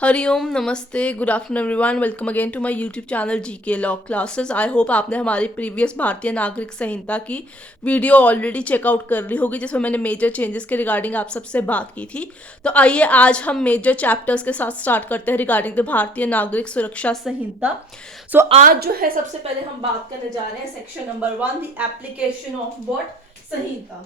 हरिओम नमस्ते good afternoon everyone welcome again to my YouTube channel GK law classes. I hope आपने हमारी previous भारतीय नागरिक संहिता की वीडियो ऑलरेडी चेकआउट कर ली होगी, जिसमें मैंने मेजर चेंजेस के रिगार्डिंग आप सबसे बात की थी। तो आइए आज हम मेजर चैप्टर्स के साथ स्टार्ट करते हैं रिगार्डिंग द भारतीय नागरिक सुरक्षा संहिता। सो आज जो है सबसे पहले हम बात करने जा रहे हैं section number 1, the application of what संहिता।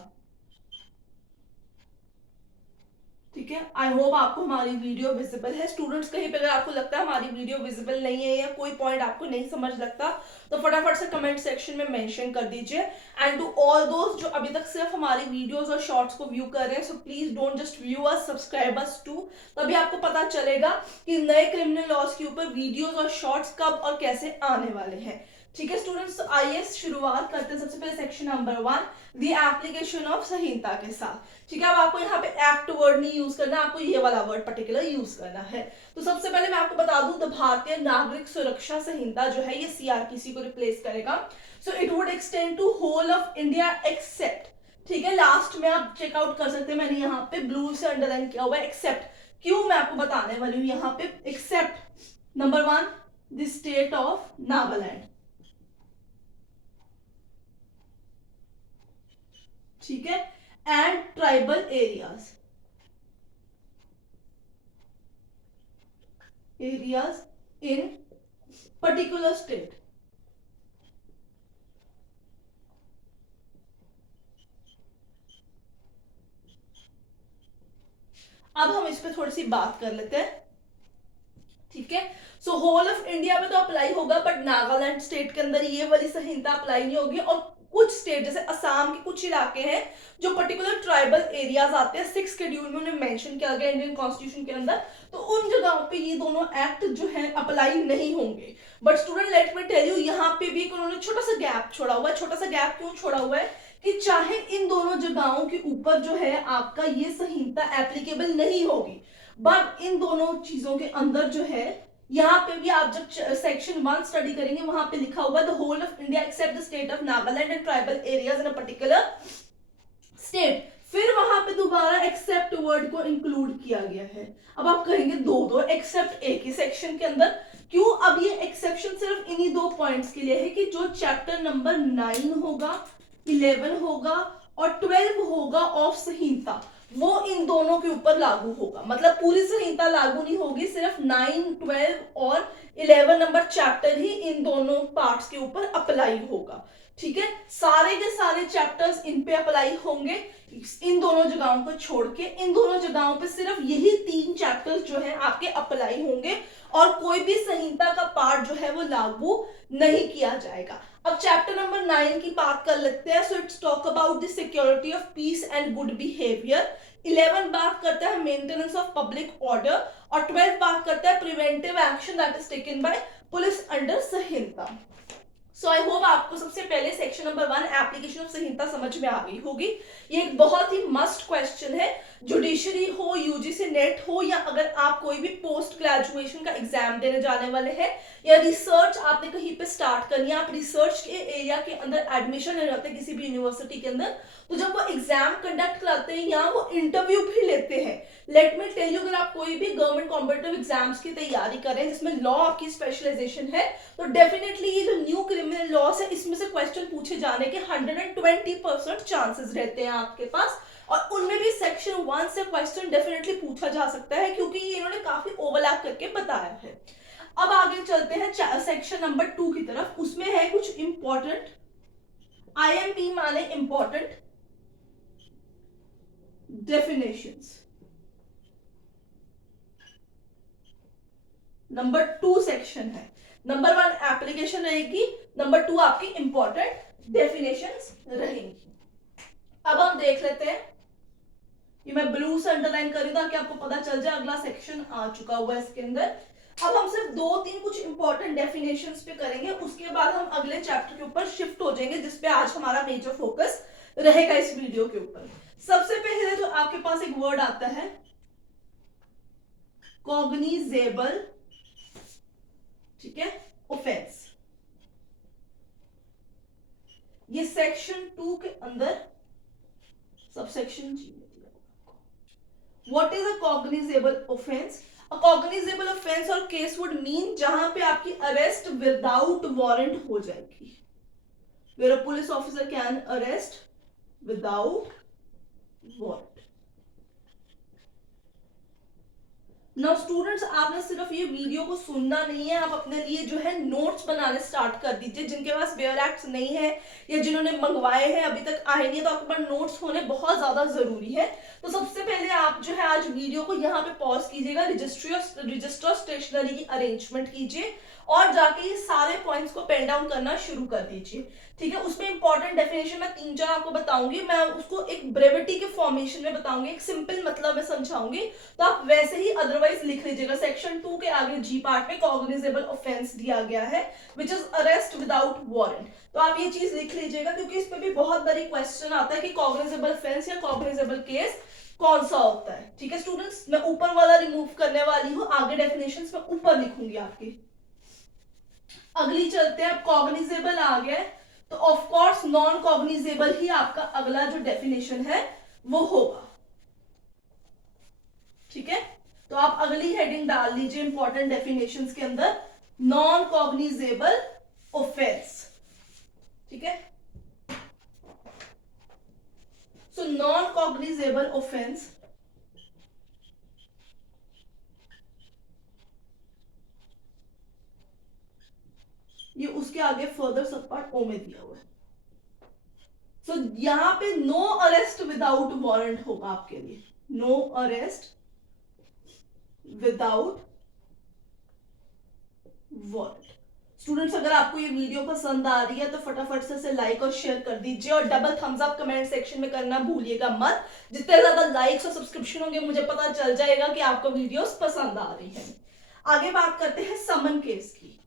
ठीक है, आई होप आपको हमारी वीडियो विजिबल है। स्टूडेंट्स, कहीं पे अगर आपको लगता है हमारी वीडियो विजिबल नहीं है या कोई पॉइंट आपको नहीं समझ लगता तो फटाफट से कमेंट सेक्शन में मेंशन कर दीजिए। एंड टू ऑल दोस्त जो अभी तक सिर्फ हमारी वीडियोस और शॉर्ट्स को व्यू कर रहे हैं, so please don't just view us, subscribe us too. तभी आपको पता चलेगा कि नए क्रिमिनल लॉज के ऊपर वीडियोस और शॉर्ट्स कब और कैसे आने वाले हैं। ठीक है स्टूडेंट्स, तो आइए शुरुआत करते हैं सबसे पहले section number 1, the application of संहिता के साथ। ठीक है, अब आपको यहाँ पे एक्ट वर्ड नहीं यूज करना, आपको ये वाला वर्ड पर्टिकुलर यूज करना है। तो सबसे पहले मैं आपको बता दूं, द भारतीय नागरिक सुरक्षा संहिता जो है ये सीआरपीसी को रिप्लेस करेगा। So it would extend to whole of India except, ठीक है, लास्ट में आप चेकआउट कर सकते हैं, मैंने यहाँ पे ब्लू से अंडरलाइन किया हुआ है एक्सेप्ट। क्यों, मैं आपको बताने वाली हूँ यहाँ पे। Except number 1, the state of Nagaland. ठीक है, and tribal areas in particular state. अब हम इस पे थोड़ी सी बात कर लेते हैं। ठीक है, सो होल ऑफ इंडिया में तो अप्लाई होगा, बट नागालैंड स्टेट के अंदर ये वाली संहिता अप्लाई नहीं होगी। और कुछ स्टेट जैसे असम के कुछ इलाके हैं जो पर्टिकुलर ट्राइबल एरियाज आते हैं, 6 शेड्यूल में उन्हें मेंशन किया गया इंडियन कॉन्स्टिट्यूशन के अंदर, तो उन जगहों पे ये दोनों एक्ट जो है अप्लाई नहीं होंगे। But student let me tell you, यहाँ पे भी उन्होंने छोटा सा गैप छोड़ा हुआ है। छोटा सा गैप क्यों छोड़ा हुआ है कि चाहे इन दोनों जगहों के ऊपर जो है आपका ये संहिता एप्लीकेबल नहीं होगी, बट इन दोनों चीजों के अंदर जो है यहाँ पे भी आप जब सेक्शन 1 स्टडी करेंगे वहां पे लिखा हुआ the whole of India except the state of Nagaland and tribal areas in a particular state, फिर वहां पे दोबारा एक्सेप्ट वर्ड को इंक्लूड किया गया है। अब आप कहेंगे दो दो एक्सेप्ट एक ही सेक्शन के अंदर क्यों? अब ये एक्सेप्शन सिर्फ इन्हीं 2 पॉइंट्स के लिए है कि जो चैप्टर नंबर 9 होगा, 11 होगा और 12 होगा ऑफ संहिता, वो इन दोनों के ऊपर लागू होगा। मतलब पूरी संहिता लागू नहीं होगी, सिर्फ 9, 12 और 11 नंबर चैप्टर ही इन दोनों पार्ट्स के ऊपर अप्लाई होगा। ठीक है, सारे के सारे चैप्टर्स इन पे अप्लाई होंगे, इन दोनों जगहों को छोड़ के। इन दोनों जगहों पे सिर्फ यही 3 चैप्टर्स जो है आपके अप्लाई होंगे और कोई भी संहिता का पार्ट जो है वो लागू नहीं किया जाएगा। अब चैप्टर नंबर 9 की बात कर लेते हैं। So it's talk about the security of peace and good behaviour. 11 बात करता है मेंटेनेंस ऑफ पब्लिक ऑर्डर और 12 बात करता है preventive action that is taken by police under Samhita. So I hope आपको सबसे पहले सेक्शन नंबर 1 एप्लीकेशन ऑफ संहिता समझ में आ गई होगी। ये एक बहुत ही मस्ट क्वेश्चन है, जुडिशरी हो, यूजीसी नेट हो, या अगर आप कोई भी पोस्ट ग्रेजुएशन का एग्जाम देने जाने वाले हैं या रिसर्च आपने कहीं पे स्टार्ट करनी है, आप रिसर्च के एरिया के अंदर एडमिशन ले जाते हैं किसी भी यूनिवर्सिटी के अंदर, तो जब वो एग्जाम कंडक्ट कराते हैं या वो इंटरव्यू भी लेते हैं, लेट मी टेल यू, अगर आप कोई भी गवर्नमेंट कॉम्पिटिटिव एग्जाम्स की तैयारी करें जिसमें लॉ आपकी स्पेशलाइजेशन है, तो डेफिनेटली ये जो न्यू क्रिमिनल लॉस है इसमें से क्वेश्चन पूछे जाने के 120% चांसेस रहते हैं आपके पास। और उनमें भी सेक्शन 1 से क्वेश्चन डेफिनेटली पूछा जा सकता है क्योंकि ये इन्होंने काफी ओवरलैप करके बताया है। अब आगे चलते हैं सेक्शन नंबर 2 की तरफ। उसमें है कुछ इंपॉर्टेंट, आईएमपी माने इंपॉर्टेंट डेफिनेशंस। नंबर 2 सेक्शन है। नंबर 1 एप्लीकेशन रहेगी, नंबर 2 आपकी इंपॉर्टेंट डेफिनेशंस रहेंगी। अब हम देख लेते हैं, ये मैं ब्लू से अंडरलाइन कर रही हूं ताकि आपको पता चल जाए अगला सेक्शन आ चुका हुआ है इसके अंदर। अब हम सिर्फ 2-3 कुछ इंपॉर्टेंट डेफिनेशंस पे करेंगे, उसके बाद हम अगले चैप्टर के ऊपर शिफ्ट हो जाएंगे जिसपे आज हमारा मेजर फोकस रहेगा इस वीडियो के ऊपर। सबसे पहले तो आपके पास एक वर्ड आता है कॉग्निजेबल, ठीक है, ऑफेंस। ये सेक्शन 2 के अंदर सबसेक्शन जी में दिया हुआ है। What is a cognizable offence? A cognizable offence और केस वुड मीन जहां पे आपकी अरेस्ट विदाउट वारंट हो जाएगी, where a police officer can arrest without warrant. Now students, आपने सिर्फ ये वीडियो को सुनना नहीं है, आप अपने लिए जो है नोट्स बनाने स्टार्ट कर दीजिए। जिनके पास बेयर एक्ट्स नहीं है या जिन्होंने मंगवाए हैं अभी तक आए नहीं, तो आपके पास नोट्स होने बहुत ज्यादा जरूरी है। तो सबसे पहले आप जो है आज वीडियो को यहाँ पे पॉज कीजिएगा, रजिस्टर स्टेशनरी की अरेंजमेंट कीजिए और जाके ये सारे पॉइंट्स को पेन डाउन करना शुरू कर दीजिए। ठीक है, उसमें इंपॉर्टेंट डेफिनेशन मैं 3-4 आपको बताऊंगी, मैं उसको एक ब्रेविटी के फॉर्मेशन में बताऊंगी, एक सिंपल मतलब में समझाऊंगी, तो आप वैसे ही अदरवाइज लिख लीजिएगा। सेक्शन 2 के आगे जी पार्ट में कॉग्निजेबल ऑफेंस दिया गया है which is arrest without warrant, तो आप ये चीज लिख लीजिएगा क्योंकि इस पे भी बहुत बड़ी क्वेश्चन आता है कि कॉग्निजेबल ऑफेंस या कॉग्निजेबल केस कौन सा होता है। ठीक है स्टूडेंट्स, मैं ऊपर वाला रिमूव करने वाली हूँ, आगे डेफिनेशंस में ऊपर लिखूंगी आपकी। अगली चलते हैं, अब कॉग्निजेबल आ गया तो ऑफ कोर्स नॉन कॉग्निजेबल ही आपका अगला जो डेफिनेशन है वो होगा। ठीक है, तो आप अगली हेडिंग डाल लीजिए इंपॉर्टेंट डेफिनेशंस के अंदर, नॉन कॉग्निजेबल ऑफेंस। ठीक है, सो नॉन कॉग्निजेबल ऑफेंस ये उसके आगे फर्दर सब पार्ट ओ में दिया हुआ है। सो यहां पे नो अरेस्ट विदाउट वारंट होगा आपके लिए, no arrest without warrant. Students, अगर आपको ये वीडियो पसंद आ रही है तो फटाफट से इसे लाइक और शेयर कर दीजिए और double thumbs up comment section में करना भूलिएगा मत। जितने ज्यादा लाइक्स और सब्सक्रिप्शन होंगे मुझे पता चल जाएगा कि आपको वीडियोस पसंद आ रही हैं। आगे बात करते हैं समन केस की।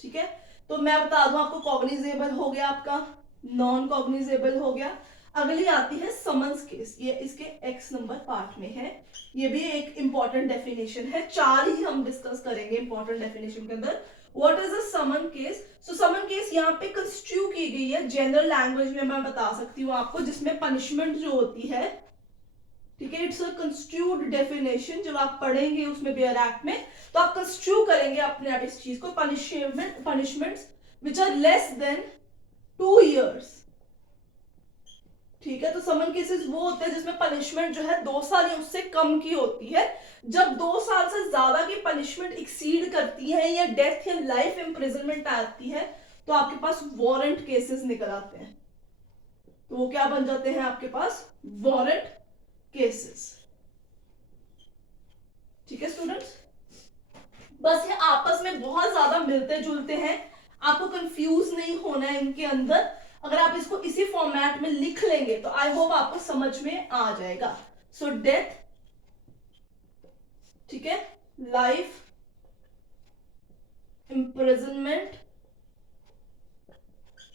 ठीक है, तो मैं बता दूं आपको, कॉग्निजेबल हो गया आपका, नॉन कॉग्निजेबल हो गया। अगली आती है समन्स केस, ये इसके एक्स नंबर पार्ट में है, ये भी एक इंपॉर्टेंट डेफिनेशन है, 4 ही हम डिस्कस करेंगे इंपॉर्टेंट डेफिनेशन के अंदर। What is a summon case? So summon case यहाँ पे कंस्टिट्यूट की गई है, जनरल लैंग्वेज में मैं बता सकती हूँ आपको, जिसमें पनिशमेंट जो होती है, ठीक है, इट्स अ कंस्टिट्यूट डेफिनेशन, जब आप पढ़ेंगे उसमें बेयर एक्ट में तो आप कंस्टिट्यूट करेंगे अपने आप इस चीज को, punishments which are less than 2 years। ठीक है, तो समन केसेस वो होते हैं जिसमें पनिशमेंट जो है 2 साल या उससे कम की होती है। जब 2 साल से ज्यादा की पनिशमेंट एक्सीड करती है या डेथ या लाइफ इंप्रिजनमेंट आती है तो आपके पास वारंट केसेस निकल आते हैं, तो वो क्या बन जाते हैं आपके पास, वारंट केसेस। ठीक है स्टूडेंट्स, बस ये आपस में बहुत ज्यादा मिलते जुलते हैं, आपको कंफ्यूज नहीं होना है इनके अंदर। अगर आप इसको इसी फॉर्मेट में लिख लेंगे तो आई होप आपको समझ में आ जाएगा। सो डेथ, ठीक है, लाइफ इंप्रिजनमेंट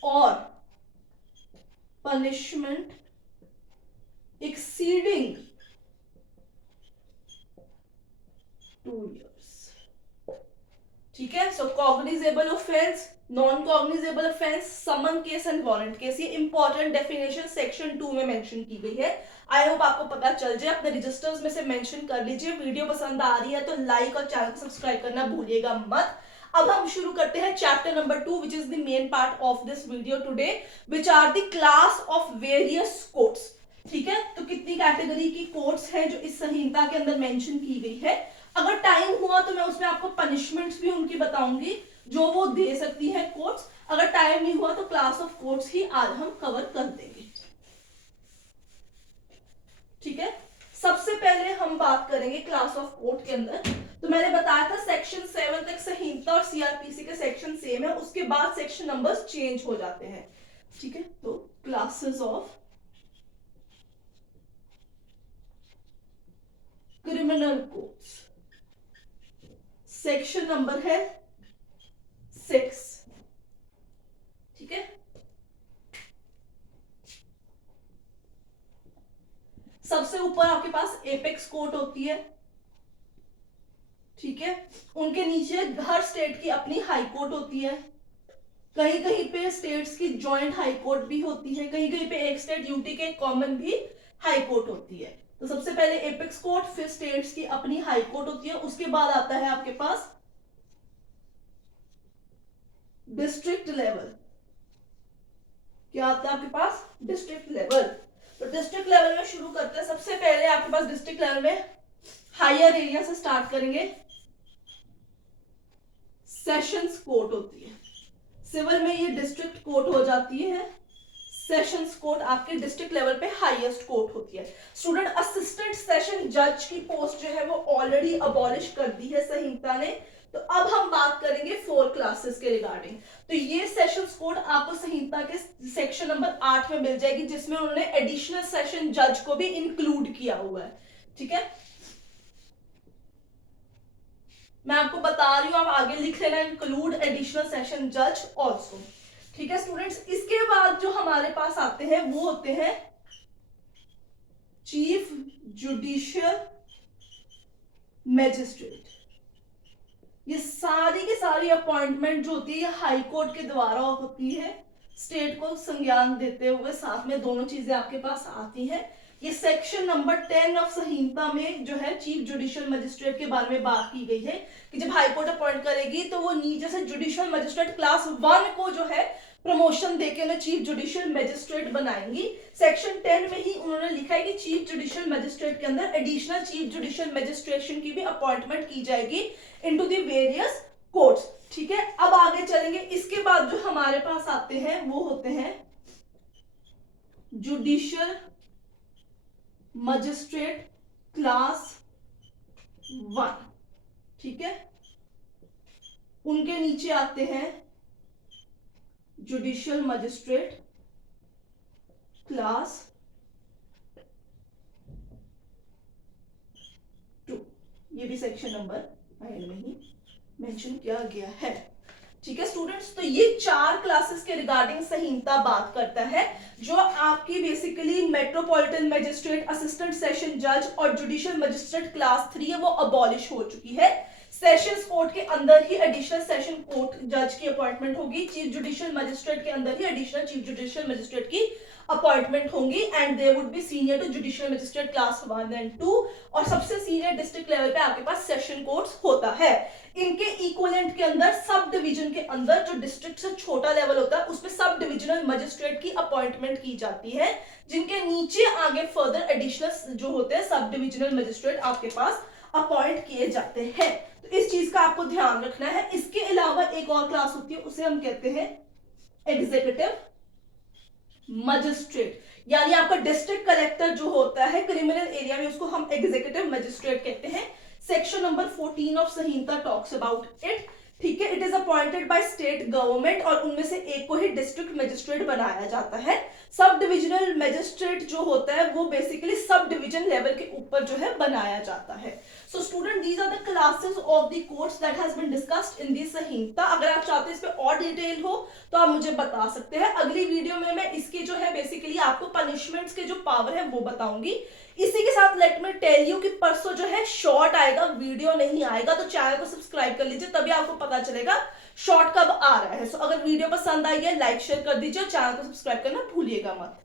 और पनिशमेंट एक्सीडिंग 2 years। ठीक है, so cognizable offence, non cognizable offence, summon case and warrant case, ये इंपॉर्टेंट डेफिनेशन सेक्शन 2 में मेंशन की गई है। आई होप आपको पता चल जाए, अपने रजिस्टर्स में से मेंशन कर लीजिए। वीडियो पसंद आ रही है तो लाइक और चैनल को सब्सक्राइब करना भूलिएगा मत। अब हम शुरू करते हैं chapter number 2 which is the main part of this video today, which are the class of various courts. ठीक है, तो कितनी कैटेगरी की कोर्ट्स हैं जो इस संहिता के अंदर मेंशन की गई है। अगर टाइम हुआ तो मैं उसमें आपको पनिशमेंट्स भी उनकी बताऊंगी जो वो दे सकती है कोर्ट्स। अगर टाइम नहीं हुआ तो क्लास ऑफ कोर्ट्स ही आज हम कवर कर देंगे। ठीक है, सबसे पहले हम बात करेंगे क्लास ऑफ कोर्ट के अंदर। तो मैंने बताया था सेक्शन 7 तक संहिता और सीआरपीसी के सेक्शन सेम है, उसके बाद सेक्शन नंबर्स चेंज हो जाते हैं। ठीक है, तो classes of criminal courts, section number है 6। ठीक है, सबसे ऊपर आपके पास एपेक्स कोर्ट होती है। ठीक है, उनके नीचे हर स्टेट की अपनी हाई कोर्ट होती है, कहीं कहीं पे स्टेट्स की जॉइंट हाई कोर्ट भी होती है, कहीं कहीं पे एक स्टेट यूटी के कॉमन भी हाई कोर्ट होती है। तो सबसे पहले एपेक्स कोर्ट, फिर स्टेट्स की अपनी हाई कोर्ट होती है, उसके बाद आता है आपके पास डिस्ट्रिक्ट लेवल। क्या आता है आपके पास? District level. तो डिस्ट्रिक्ट लेवल में शुरू करते हैं। सबसे पहले आपके पास डिस्ट्रिक्ट लेवल में हायर एरिया से स्टार्ट करेंगे। सेशंस कोर्ट होती है, सिविल में ये डिस्ट्रिक्ट कोर्ट हो जाती है। सेशंस कोर्ट आपके डिस्ट्रिक्ट लेवल पे हाईएस्ट कोर्ट होती है। स्टूडेंट, असिस्टेंट सेशन जज की पोस्ट जो है वो ऑलरेडी अबॉलिश कर दी है संहिता ने। तो अब हम बात करेंगे 4 क्लासेस के रिगार्डिंग। तो ये सेशंस कोर्ट आपको संहिता के सेक्शन नंबर 8 में मिल जाएगी, जिसमें उन्होंने एडिशनल सेशन जज को भी इंक्लूड किया हुआ है। ठीक है, मैं आपको बता रही हूं, आप आगे लिख लेना, इंक्लूड एडिशनल सेशन जज ऑल्सो। ठीक है स्टूडेंट्स, इसके बाद जो हमारे पास आते हैं वो होते हैं चीफ जुडिशियल मैजिस्ट्रेट। ये सारी की सारी अपॉइंटमेंट जो होती है हाई कोर्ट के द्वारा होती है, स्टेट को संज्ञान देते हुए साथ में दोनों चीजें आपके पास आती हैं। ये सेक्शन नंबर 10 ऑफ संहिता में जो है चीफ जुडिशियल मजिस्ट्रेट के बारे में बात की गई है कि जब हाई कोर्ट अपॉइंट करेगी तो वो नीचे से जुडिशियल मजिस्ट्रेट क्लास 1 को जो है प्रमोशन देके उन्हें चीफ जुडिशियल मजिस्ट्रेट बनाएंगी। सेक्शन 10 में ही उन्होंने लिखा है कि चीफ जुडिशियल मजिस्ट्रेट के अंदर एडिशनल चीफ जुडिशियल मजिस्ट्रेशन की भी अपॉइंटमेंट की जाएगी इनटू द वेरियस कोर्ट्स। ठीक है, अब आगे चलेंगे। इसके बाद जो हमारे पास आते हैं वो होते हैं जुडिशियल मजिस्ट्रेट क्लास 1। ठीक है, उनके नीचे आते हैं जुडिशियल मजिस्ट्रेट क्लास 2। ये भी सेक्शन नंबर 9 में ही मेंशन किया गया है। ठीक है स्टूडेंट्स, तो ये 4 क्लासेस के रिगार्डिंग संहिता बात करता है, जो आपकी basically metropolitan magistrate, assistant session जज और जुडिशियल मजिस्ट्रेट क्लास 3 है वो अबॉलिश हो चुकी है। सेशंस कोर्ट के अंदर ही एडिशनल सेशन कोर्ट जज की अपॉइंटमेंट होगी, चीफ जुडिशियल मजिस्ट्रेट के अंदर ही एडिशनल चीफ जुडिशियल मजिस्ट्रेट की अपॉइंटमेंट होंगी, and they would be senior to judicial magistrate class 1 and 2। और सबसे सीनियर डिस्ट्रिक्ट लेवल पे आपके पास सेशन कोर्ट्स होता है। इनके इक्विवेलेंट के अंदर सब डिवीजन के अंदर जो डिस्ट्रिक्ट से छोटा लेवल होता है उसमें सब डिविजनल मजिस्ट्रेट की अपॉइंटमेंट की जाती है, जिनके नीचे आगे फर्दर एडिशनल जो होते हैं सब डिविजनल मजिस्ट्रेट आपके पास अपॉइंट किए जाते हैं। तो इस चीज का आपको ध्यान रखना है। इसके अलावा एक और क्लास होती है, उसे हम कहते हैं एग्जीक्यूटिव मजिस्ट्रेट, यानी आपका डिस्ट्रिक्ट कलेक्टर जो होता है क्रिमिनल एरिया में, उसको हम एग्जीक्यूटिव मजिस्ट्रेट कहते हैं। Section number 14 of Samhita talks about it. ठीक है, it is appointed by state government और उनमें से एक को ही डिस्ट्रिक्ट मजिस्ट्रेट बनाया जाता है। सब डिविजनल मजिस्ट्रेट जो होता है वो बेसिकली सब डिवीजन लेवल के ऊपर जो है बनाया जाता है। So student, these are the classes of the courts that has been discussed in this संहिता। अगर आप चाहते हैं इस पे और डिटेल हो तो आप मुझे बता सकते हैं। अगली वीडियो में मैं इसके जो है बेसिकली आपको पनिशमेंट्स के जो पावर है वो बताऊंगी। इसी के साथ लेट मी टेल यू कि परसों जो है शॉर्ट आएगा, वीडियो नहीं आएगा, तो चैनल को सब्सक्राइब कर लीजिए, तभी आपको पता चलेगा शॉर्ट कब आ रहा है। सो अगर वीडियो पसंद आई है लाइक शेयर कर दीजिए और चैनल को सब्सक्राइब करना भूलिएगा मत।